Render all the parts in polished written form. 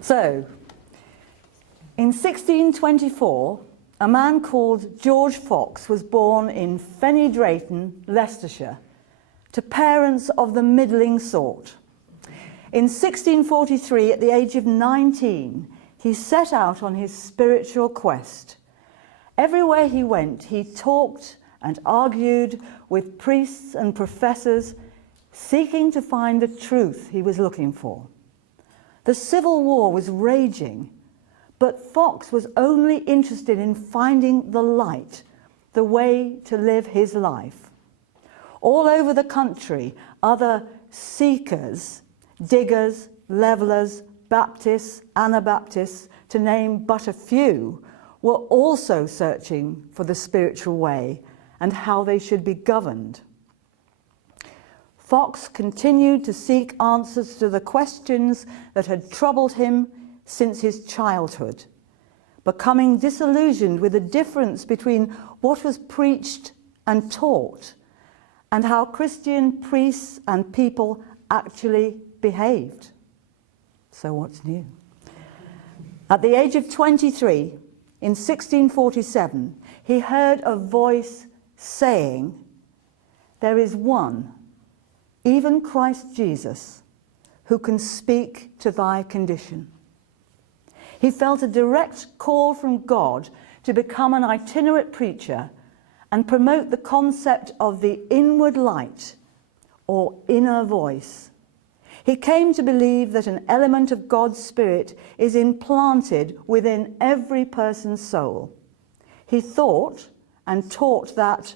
So, in 1624, a man called George Fox was born in Fenny Drayton, Leicestershire, to parents of the middling sort. In 1643, at the age of 19, he set out on his spiritual quest. Everywhere he went, he talked and argued with priests and professors, seeking to find the truth he was looking for. The Civil War was raging, but Fox was only interested in finding the light, the way to live his life. All over the country, other seekers, diggers, levellers, Baptists, Anabaptists, to name but a few, were also searching for the spiritual way and how they should be governed. Fox continued to seek answers to the questions that had troubled him since his childhood, becoming disillusioned with the difference between what was preached and taught and how Christian priests and people actually behaved. So what's new? At the age of 23, in 1647, he heard a voice saying, "There is one, even Christ Jesus, who can speak to thy condition." He felt a direct call from God to become an itinerant preacher and promote the concept of the inward light or inner voice. He came to believe that an element of God's Spirit is implanted within every person's soul. He thought and taught that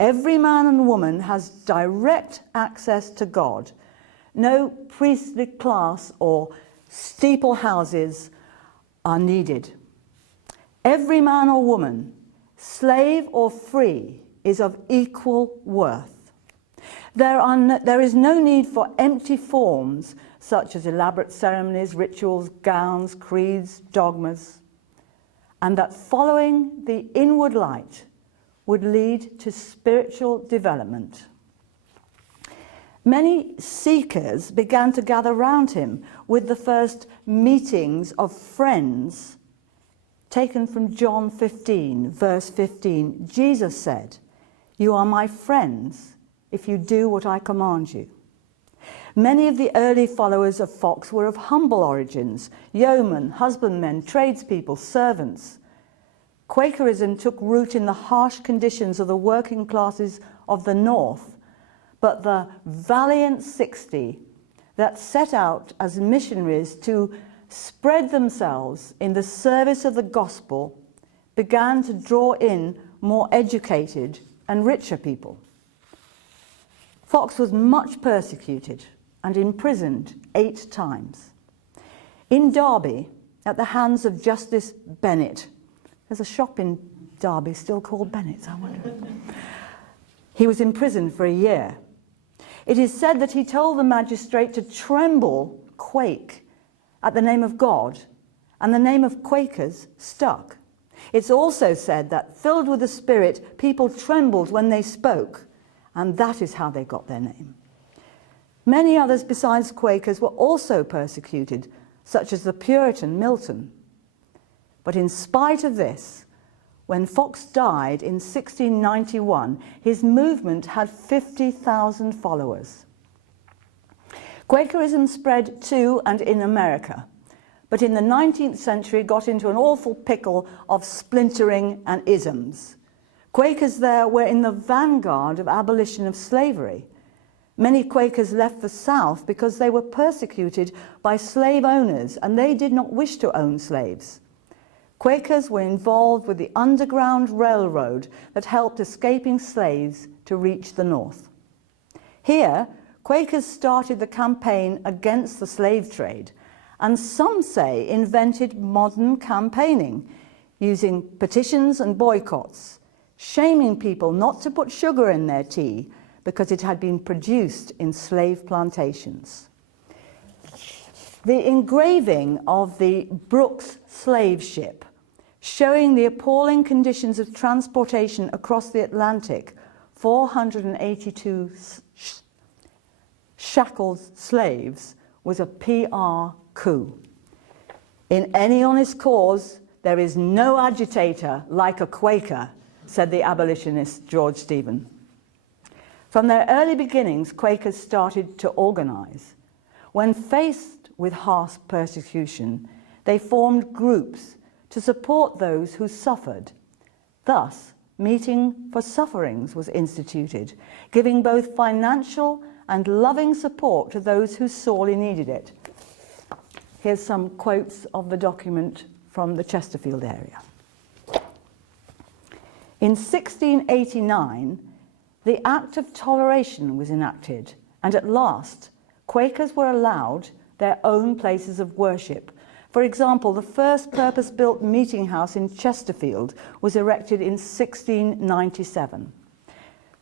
every man and woman has direct access to God. No priestly class or steeple houses are needed. Every man or woman, slave or free, is of equal worth. There is no need for empty forms such as elaborate ceremonies, rituals, gowns, creeds, dogmas, and that following the inward light would lead to spiritual development. Many seekers began to gather round him, with the first meetings of friends taken from John 15, verse 15. Jesus said, "You are my friends if you do what I command you." Many of the early followers of Fox were of humble origins: yeomen, husbandmen, tradespeople, servants. Quakerism took root in the harsh conditions of the working classes of the North, but the valiant 60 that set out as missionaries to spread themselves in the service of the gospel began to draw in more educated and richer people. Fox was much persecuted and imprisoned 8 times. In Derby, at the hands of Justice Bennett. There's a shop in Derby still called Bennett's, I wonder. He was imprisoned for a year. It is said that he told the magistrate to tremble, quake, at the name of God, and the name of Quakers stuck. It's also said that, filled with the Spirit, people trembled when they spoke, and that is how they got their name. Many others besides Quakers were also persecuted, such as the Puritan Milton. But in spite of this, when Fox died in 1691, his movement had 50,000 followers. Quakerism spread to and in America, but in the 19th century got into an awful pickle of splintering and isms. Quakers there were in the vanguard of abolition of slavery. Many Quakers left the South because they were persecuted by slave owners and they did not wish to own slaves. Quakers were involved with the Underground Railroad that helped escaping slaves to reach the North. Here, Quakers started the campaign against the slave trade, and some say invented modern campaigning, using petitions and boycotts, shaming people not to put sugar in their tea because it had been produced in slave plantations. The engraving of the Brooks slave ship, showing the appalling conditions of transportation across the Atlantic, 482 shackled slaves, was a PR coup. "In any honest cause, there is no agitator like a Quaker," said the abolitionist George Stephen. From their early beginnings, Quakers started to organise. When faced with harsh persecution, they formed groups to support those who suffered. Thus, Meeting for Sufferings was instituted, giving both financial and loving support to those who sorely needed it. Here's some quotes of the document from the Chesterfield area. In 1689, the Act of Toleration was enacted, and at last, Quakers were allowed their own places of worship. For example, the first purpose-built meeting house in Chesterfield was erected in 1697.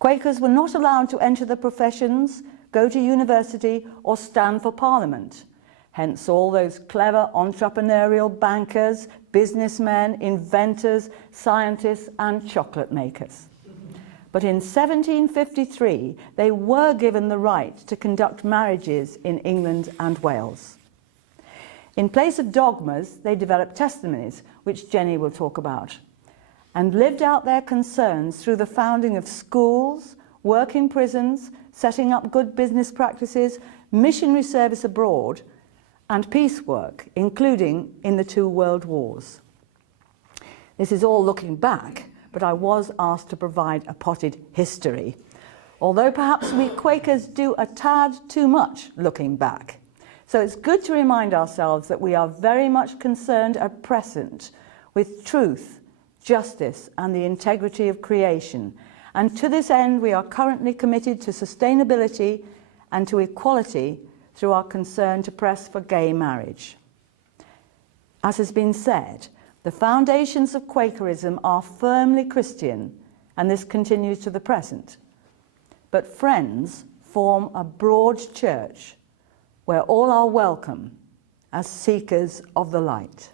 Quakers were not allowed to enter the professions, go to university, or stand for Parliament. Hence all those clever entrepreneurial bankers, businessmen, inventors, scientists, and chocolate makers. But in 1753, they were given the right to conduct marriages in England and Wales. In place of dogmas, they developed testimonies, which Jenny will talk about, and lived out their concerns through the founding of schools, work in prisons, setting up good business practices, missionary service abroad, and peace work, including in the 2 world wars. This is all looking back, but I was asked to provide a potted history, although perhaps we Quakers do a tad too much looking back. So it's good to remind ourselves that we are very much concerned at present with truth, justice, and the integrity of creation. And to this end, we are currently committed to sustainability and to equality through our concern to press for gay marriage. As has been said, the foundations of Quakerism are firmly Christian, and this continues to the present. But Friends form a broad church where all are welcome as seekers of the light.